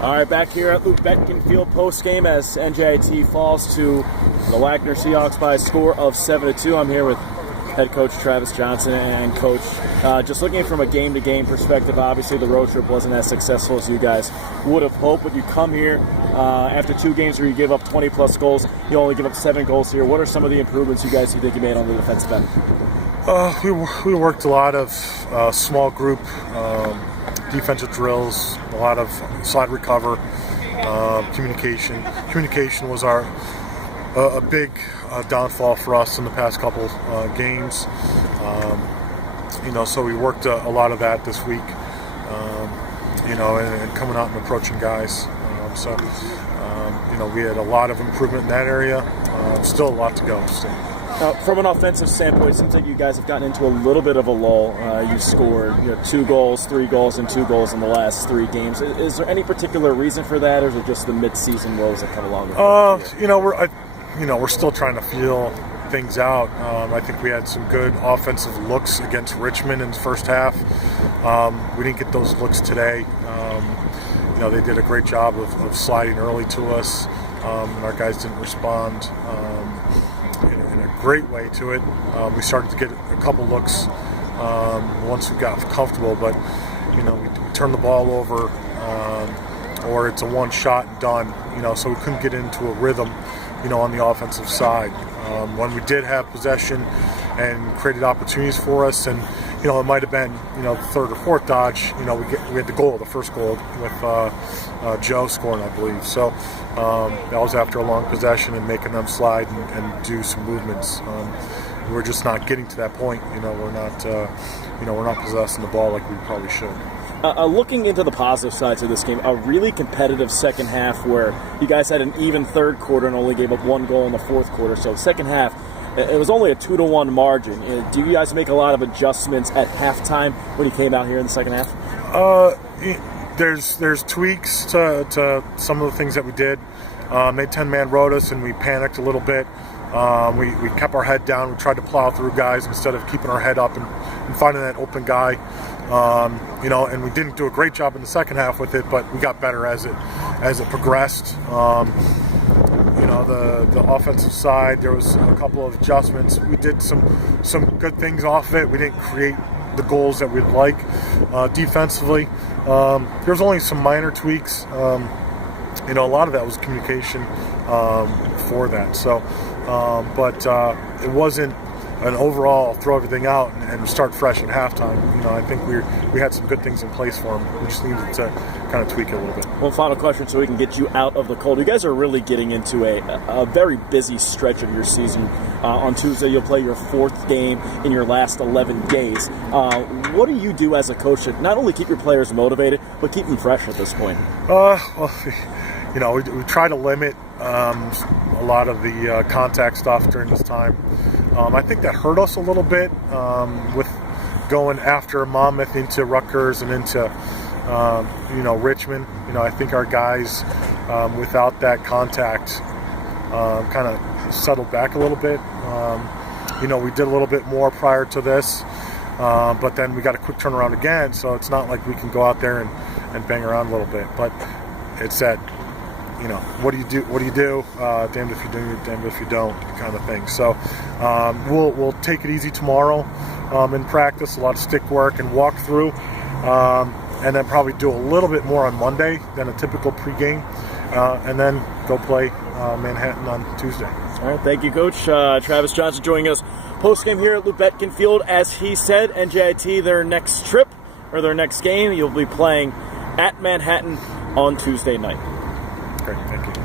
All right, back here at Luke Betkin Field post-game as NJIT falls to the Wagner Seahawks by a score of 7-2. I'm here with head coach Travis Johnson and coach. Just looking from a game-to-game perspective, obviously the road trip wasn't as successful as you guys would have hoped, but you come here after 2 games where you give up 20-plus goals. You only give up 7 goals here. What are some of the improvements you guys think you made on the defensive end? We worked a lot of small group defensive drills, a lot of slide recover, communication. Communication was a big downfall for us in the past couple games. So we worked a lot of that this week. And coming out and approaching guys. We had a lot of improvement in that area. Still a lot to go. From an offensive standpoint, it seems like you guys have gotten into a little bit of a lull. You scored 2 goals, 3 goals, and 2 goals in the last 3 games. Is there any particular reason for that, or is it just the mid-season woes that come along with it? We're still trying to feel things out. I think we had some good offensive looks against Richmond in the first half. We didn't get those looks today. They did a great job of sliding early to us. Our guys didn't respond in a great way to it. We started to get a couple looks once we got comfortable, but we turned the ball over, or it's a one shot and done. So we couldn't get into a rhythm, on the offensive side. When we did have possession and created opportunities for us, and it might have been the third or fourth dodge. We had the goal, the first goal with Joe scoring, I believe. So that was after a long possession and making them slide and do some movements. We're just not getting to that point. We're not possessing the ball like we probably should. Looking into the positive sides of this game, a really competitive second half where you guys had an even third quarter and only gave up 1 goal in the fourth quarter. So second half, it was only a 2-1 margin. Do you guys make a lot of adjustments at halftime when you came out here in the second half? There's tweaks to some of the things that we did. They 10-man rode us and we panicked a little bit. We kept our head down. We tried to plow through guys instead of keeping our head up and finding that open guy. And we didn't do a great job in the second half with it, but we got better as it progressed. The offensive side, there was a couple of adjustments. We did some good things off of it. We didn't create the goals that we'd like defensively. There's only some minor tweaks. A lot of that was communication for that. So, but it wasn't an overall throw everything out and start fresh at halftime. I think we had some good things in place for them. We just needed to kind of tweak it a little bit. One final question so we can get you out of the cold. You guys are really getting into a very busy stretch of your season. On Tuesday, you'll play your 4th game in your last 11 days. What do you do as a coach to not only keep your players motivated, but keep them fresh at this point? We try to limit a lot of the contact stuff during this time. I think that hurt us a little bit with going after Monmouth into Rutgers and into Richmond. I think our guys without that contact kind of settled back a little bit. We did a little bit more prior to this, but then we got a quick turnaround again, so it's not like we can go out there and bang around a little bit. But it's that, what do you do? What do you do? Damned if you do, damned if you don't, kind of thing. So we'll take it easy tomorrow in practice, a lot of stick work and walk through, and then probably do a little bit more on Monday than a typical pregame, and then go play Manhattan on Tuesday. All right, thank you, Coach. Travis Johnson joining us post-game here at Luke Betkin Field. As he said, NJIT, their next trip or their next game, you'll be playing at Manhattan on Tuesday night. Great, thank you.